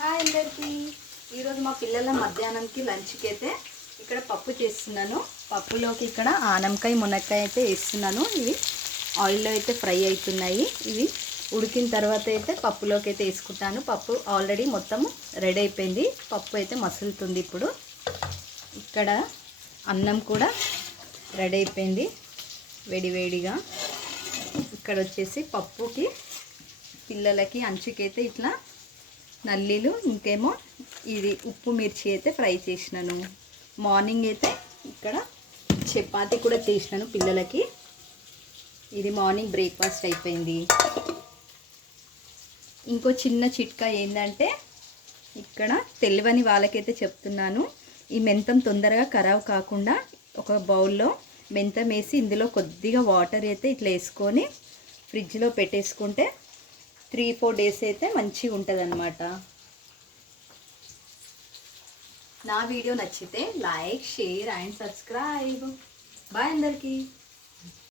Hi అందరికీ. ఈరోజు మా పిల్లల మధ్యాహ్నంకి లంచ్కి అయితే ఇక్కడ పప్పు చేస్తున్నాను. పప్పులోకి ఇక్కడ ఆనపకాయ మునక్కాయ అయితే వేస్తున్నాను. ఇవి ఆయిల్లో అయితే ఫ్రై అవుతున్నాయి. ఇవి ఉడికిన తర్వాత అయితే పప్పులోకి అయితే వేసుకుంటాను. పప్పు ఆల్రెడీ మొత్తం రెడీ అయిపోయింది. పప్పు అయితే మసులుతుంది. ఇప్పుడు ఇక్కడ అన్నం కూడా రెడీ అయిపోయింది వేడివేడిగా. ఇక్కడ వచ్చేసి పప్పుకి పిల్లలకి అంచుకైతే ఇట్లా నల్లీలు, ఇంకేమో ఇది ఉప్పు మిర్చి అయితే ఫ్రై చేసినాను. మార్నింగ్ అయితే ఇక్కడ చపాతీ కూడా చేసినాను పిల్లలకి. ఇది మార్నింగ్ బ్రేక్ఫాస్ట్ అయిపోయింది. ఇంకో చిన్న చిట్కా ఏంటంటే, ఇక్కడ తెలియని వాళ్ళకైతే చెప్తున్నాను. ఈ మెంతం తొందరగా ఖరాబ్ కాకుండా ఒక బౌల్లో మెంతం వేసి ఇందులో కొద్దిగా వాటర్ అయితే ఇట్లా వేసుకొని ఫ్రిడ్జ్లో పెట్టేసుకుంటే 3-4 డేస్ అయితే మంచిగా ఉంటుంది అన్నమాట. నా వీడియో నచ్చితే like, share and subscribe. Bye అందరికీ.